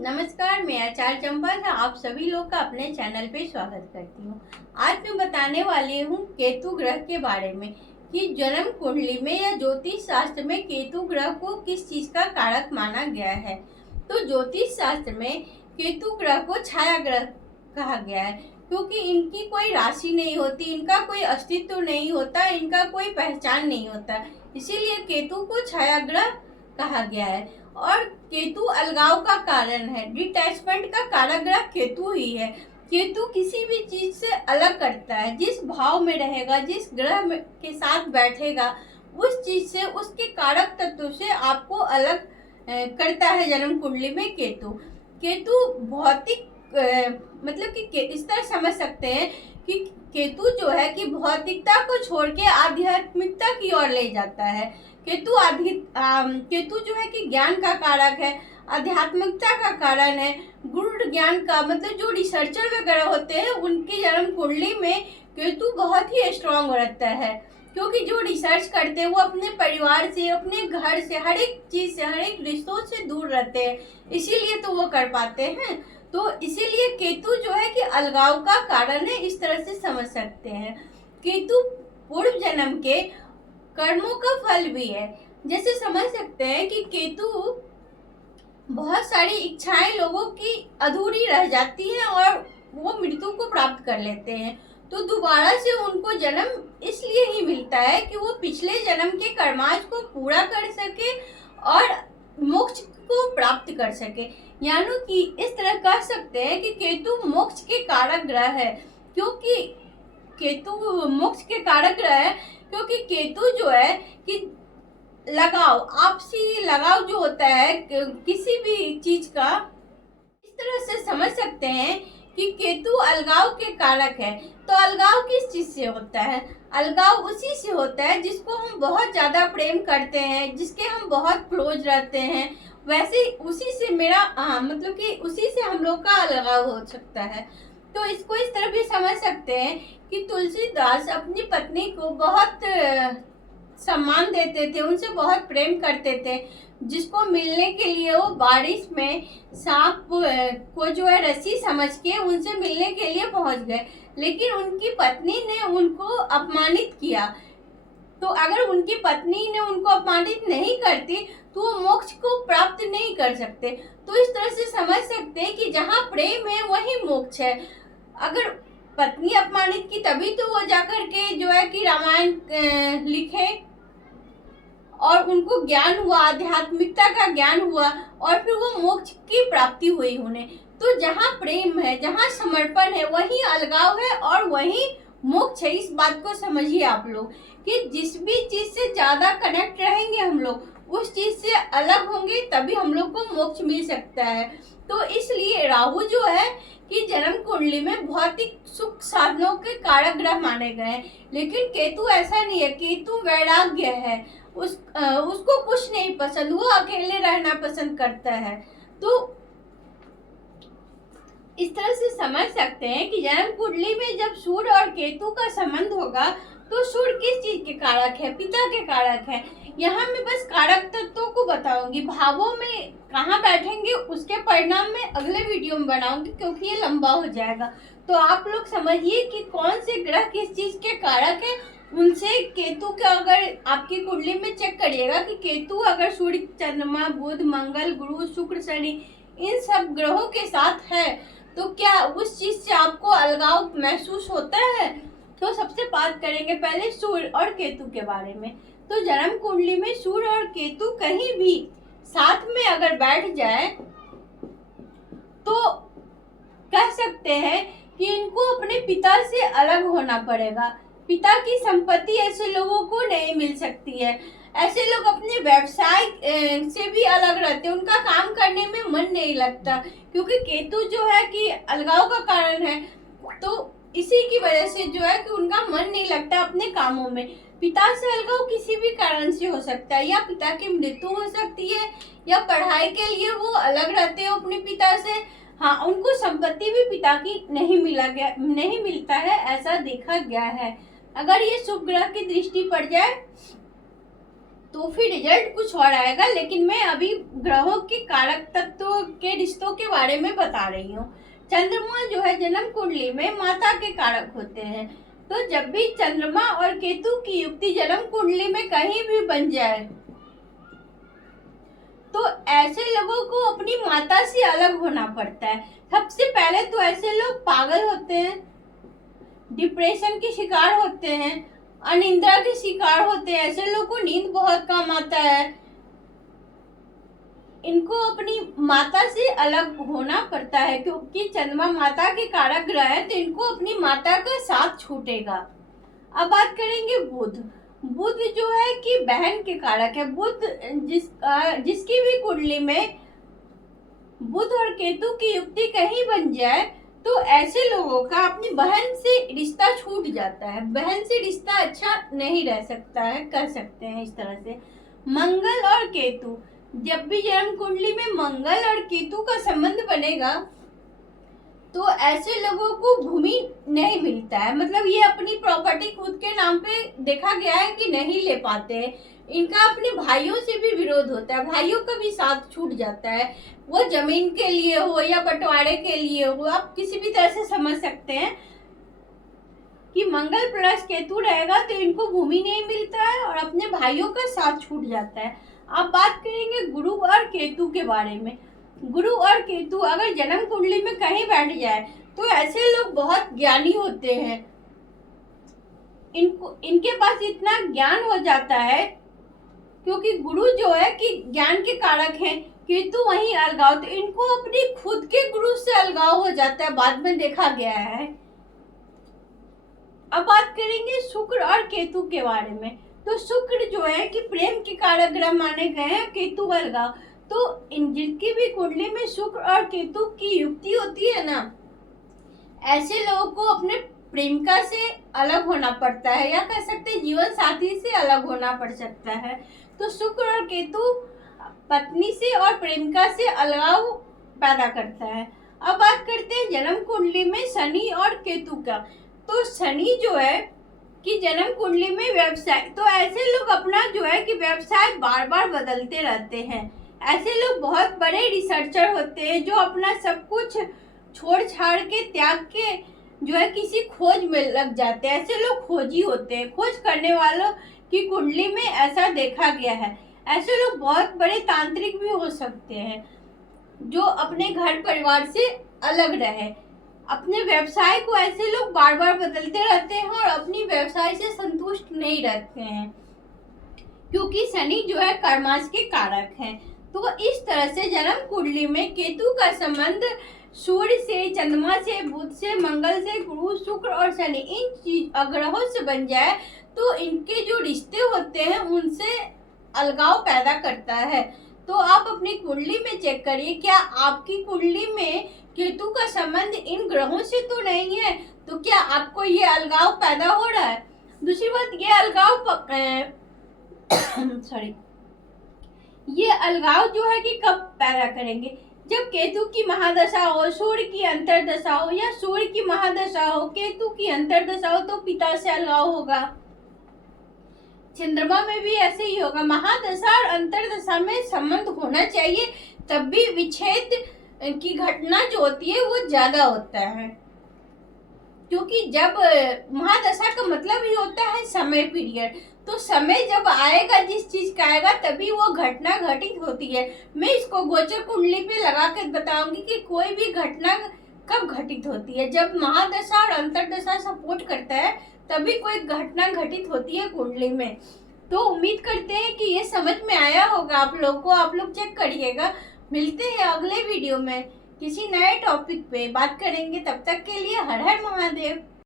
नमस्कार, मैं आचार्य चंपा था। आप सभी लोग का अपने चैनल पे स्वागत करती हूँ। आज मैं बताने वाली हूँ केतु ग्रह के बारे में कि जन्म कुंडली में या ज्योतिष शास्त्र में केतु ग्रह को किस चीज का कारक माना गया है। तो ज्योतिष शास्त्र में केतु ग्रह को छाया ग्रह कहा गया है, क्योंकि इनकी कोई राशि नहीं होती, इनका कोई अस्तित्व नहीं होता, इनका कोई पहचान नहीं होता, इसीलिए केतु को छाया ग्रह कहा गया है। और केतु अलगाव का कारण है, डिटैचमेंट का कारक ग्रह केतु ही है। केतु किसी भी चीज से अलग करता है, जिस भाव में रहेगा, जिस ग्रह के साथ बैठेगा, उस चीज से, उसके कारक तत्व से आपको अलग करता है। जन्म कुंडली में केतु केतु भौतिक मतलब कि इस तरह समझ सकते हैं कि केतु जो है कि भौतिकता को छोड़ के आध्यात्मिकता की ओर ले जाता है। केतु जो है कि ज्ञान का कारक है, आध्यात्मिकता का कारण है, गुरु ज्ञान का, मतलब जो रिसर्चर वगैरह होते हैं उनकी जन्म कुंडली में केतु बहुत ही स्ट्रांग रहता है, क्योंकि जो रिसर्च करते हैं वो अपने परिवार से, अपने घर से, हर एक चीज से, हर एक रिश्तों से दूर रहते हैं, इसीलिए तो वो कर पाते हैं। तो इसीलिए केतु जो है कि अलगाव का कारण है, इस तरह से समझ सकते हैं। केतु पूर्व जन्म के कर्मों का फल भी है। जैसे समझ सकते हैं कि केतु बहुत सारी इच्छाएं लोगों की अधूरी रह जाती हैं और वो मृत्यु को प्राप्त कर लेते हैं, तो दोबारा से उनको जन्म इसलिए ही मिलता है कि वो पिछले जन्म के कर्माज को पूरा कर सके और मोक्ष को प्राप्त कर सके। यानी कि इस तरह कह सकते हैं कि केतु मोक्ष के कारक ग्रह है, क्योंकि केतु मोक्ष के कारक ग्रह है, क्योंकि केतु जो है कि लगाव, आपसी लगाव जो होता है किसी भी चीज का, इस तरह से समझ सकते हैं कि केतु अलगाव के कारक है। तो अलगाव किस चीज से होता है? अलगाव उसी से होता है जिसको हम बहुत ज्यादा प्रेम करते हैं, जिसके हम बहुत क्लोज रहते हैं, वैसे उसी से मेरा मतलब कि उसी से हम लोग का अलगाव हो सकता है। तो इसको इस तरह भी समझ सकते हैं कि तुलसीदास अपनी पत्नी को बहुत सम्मान देते थे, उनसे बहुत प्रेम करते थे, जिसको मिलने के लिए वो बारिश में सांप को जो है रस्सी समझ के उनसे मिलने के लिए पहुंच गए, लेकिन उनकी पत्नी ने उनको अपमानित किया। तो अगर उनकी पत्नी ने उनको अपमानित नहीं करती तो वो मोक्ष को प्राप्त नहीं कर सकते। तो इस तरह से समझ सकते हैं कि जहाँ प्रेम है वही मोक्ष है। अगर पत्नी अपमानित की तभी तो वो जाकर के जो है कि रामायण लिखे और उनको ज्ञान हुआ, आध्यात्मिकता का ज्ञान हुआ और फिर वो मोक्ष की प्राप्ति हुई उन्हें। तो जहाँ प्रेम है, जहाँ समर्पण है, वही अलगाव है और वही मोक्ष है। इस बात को समझिए आप लोग कि जिस भी चीज से ज्यादा कनेक्ट रहेंगे हम लोग, उस चीज से अलग होंगे, तभी हम लोग को मोक्ष मिल सकता है। तो इसलिए राहु जो है कि जन्म कुंडली में भौतिक सुख साधनों के कारक ग्रह माने गए हैं, लेकिन केतु ऐसा नहीं है। केतु वैराग्य है, उसको कुछ नहीं पसंद, वो अकेले रहना पसंद करता है। तो इस तरह से समझ सकते हैं कि जन्म कुंडली में जब सूर्य और केतु का संबंध होगा तो सूर्य किस चीज के कारक है? पिता के कारक है। यहाँ मैं बस कारक तत्वों को बताऊंगी, भावों में कहाँ बैठेंगे उसके परिणाम में अगले वीडियो में बनाऊंगी, क्योंकि ये लंबा हो जाएगा। तो आप लोग समझिए कि कौन से ग्रह किस चीज के कारक है। उनसे केतु का अगर आपकी कुंडली में चेक करिएगा कि केतु अगर सूर्य, चंद्रमा, बुध, मंगल, गुरु, शुक्र, शनि इन सब ग्रहों के साथ है तो क्या उस चीज से आपको अलगाव महसूस होता है? तो सबसे बात करेंगे पहले सूर्य और केतु के बारे में। तो जन्म कुंडली में सूर्य और केतु कहीं भी साथ में अगर बैठ जाए तो कह सकते हैं कि इनको अपने पिता से अलग होना पड़ेगा। पिता की संपत्ति ऐसे लोगों को नहीं मिल सकती है। ऐसे लोग अपने व्यवसाय से भी अलग रहते हैं, उनका काम करने में मन नहीं लगता, क्योंकि केतु जो है कि अलगाव का कारण है। तो इसी की वजह से जो है कि उनका मन नहीं लगता अपने कामों में। पिता से अलगाव किसी भी कारण से हो सकता है, या पिता की मृत्यु हो सकती है, या पढ़ाई के लिए वो अलग रहते हैं अपने पिता से। हाँ, उनको संपत्ति भी पिता की नहीं मिलता है, ऐसा देखा गया है। अगर ये शुभ ग्रह की दृष्टि पड़ जाए तो फिर रिजल्ट कुछ और आएगा। लेकिन मैं अभी ग्रहों के कारक तत्वों के रिश्तों के बारे में बता रही हूँ। चंद्रमा जो है जन्म कुंडली में माता के कारक होते हैं। तो जब भी चंद्रमा और केतु की युक्ति जन्म कुंडली में कहीं भी बन जाए तो ऐसे लोगों को अपनी माता से अलग होना पड़ता है। सबसे पहले तो ऐसे लोग पागल होते हैं, डिप्रेशन के शिकार होते हैं, अनिद्रा के शिकार होते हैं। ऐसे लोगों को नींद बहुत कम आता है। इनको अपनी माता से अलग होना पड़ता है क्योंकि चंद्रमा माता के कारक ग्रह है, तो इनको अपनी माता का साथ छूटेगा। अब बात करेंगे बुध। बुध जो है कि बहन के कारक है। बुध जिसकी भी कुंडली में बुध और केतु की युक्ति कहीं बन जाए तो ऐसे लोगों का अपनी बहन से रिश्ता छूट जाता है। बहन से रिश्ता अच्छा नहीं रह सकता है, कह सकते हैं इस तरह से। मंगल और केतु, जब भी जन्म कुंडली में मंगल और केतु का संबंध बनेगा तो ऐसे लोगों को भूमि नहीं मिलता है। मतलब ये अपनी प्रॉपर्टी खुद के नाम पे देखा गया है कि नहीं ले पाते। इनका अपने भाइयों से भी विरोध होता है, भाइयों का भी साथ छूट जाता है, वो जमीन के लिए हो या बंटवारे के लिए हो। आप किसी भी तरह से समझ सकते हैं कि मंगल प्लस केतु रहेगा तो इनको भूमि नहीं मिलता है और अपने भाइयों का साथ छूट जाता है। अब बात करेंगे गुरु और केतु के बारे में। गुरु और केतु अगर जन्म कुंडली में कहीं बैठ जाए तो ऐसे लोग बहुत ज्ञानी होते हैं। इनके पास इतना ज्ञान हो जाता है क्योंकि गुरु जो है कि ज्ञान के कारक हैं, केतु वहीं अलगाव, तो इनको अपने खुद के गुरु से अलगाव हो जाता है, बाद में देखा गया है। अब बात करेंगे शुक्र और केतु के बारे में। तो शुक्र जो है कि प्रेम के कारक ग्रह माने गए हैं, केतु अलगाव। तो इन जिनकी भी कुंडली में शुक्र और केतु की युक्ति होती है ना, ऐसे लोगों को अपने प्रेमिका से अलग होना पड़ता है, या कह सकते हैं जीवन साथी से अलग होना पड़ सकता है। तो शुक्र और केतु पत्नी से और प्रेमिका से अलगाव पैदा करता है। अब बात करते हैं जन्म कुंडली में शनि और केतु का। तो शनि जो है कि जन्म कुंडली में व्यवसाय, तो ऐसे लोग अपना जो है कि व्यवसाय बार बार बदलते रहते हैं। ऐसे लोग बहुत बड़े रिसर्चर होते हैं जो अपना सब कुछ छोड़ छाड़ के त्याग के जो है किसी खोज में लग जाते हैं। ऐसे लोग खोजी होते हैं। खोज करने वालों की कुंडली में ऐसा देखा गया है। ऐसे लोग बहुत बड़े तांत्रिक भी हो सकते हैं जो अपने घर परिवार से अलग रहे। अपने व्यवसाय को ऐसे लोग बार बार बदलते रहते हैं और अपनी व्यवसाय से संतुष्ट नहीं रहते हैं क्योंकि शनि जो है कर्माश के कारक हैं। तो इस तरह से जन्म कुंडली में केतु का संबंध सूर्य से, चंद्रमा से, बुध से, मंगल से, गुरु, शुक्र और शनि इन ग्रहों से बन जाए तो इनके जो रिश्ते होते हैं उनसे अलगाव पैदा करता है। तो आप अपनी कुंडली में चेक करिए, क्या आपकी कुंडली में केतु का संबंध इन ग्रहों से तो नहीं है, तो क्या आपको ये अलगाव पैदा हो रहा है। दूसरी बात, ये अलगाव ये अलगाव जो है कि कब पैदा करेंगे, जब केतु की महादशा हो, सूर्य की अंतरदशा हो, या सूर्य की महादशा हो, केतु की अंतरदशा हो तो पिता से अलगाव होगा। चंद्रमा में भी ऐसे ही होगा। महादशा और अंतरदशा में संबंध होना चाहिए, तब भी विच्छेद की घटना जो होती है वो ज्यादा होता है क्योंकि जब महादशा का मतलब ही होता है समय पीरियड। तो समय जब आएगा, जिस चीज का आएगा, तभी वो घटना घटित होती है। मैं इसको गोचर कुंडली पे लगा कर बताऊंगी कि कोई भी घटना कब घटित होती है। जब महादशा और अंतरदशा सपोर्ट करता है तभी कोई घटना घटित होती है कुंडली में। तो उम्मीद करते हैं कि ये समझ में आया होगा आप लोग को। आप लोग चेक करिएगा। मिलते हैं अगले वीडियो में किसी नए टॉपिक पे बात करेंगे। तब तक के लिए हर हर महादेव।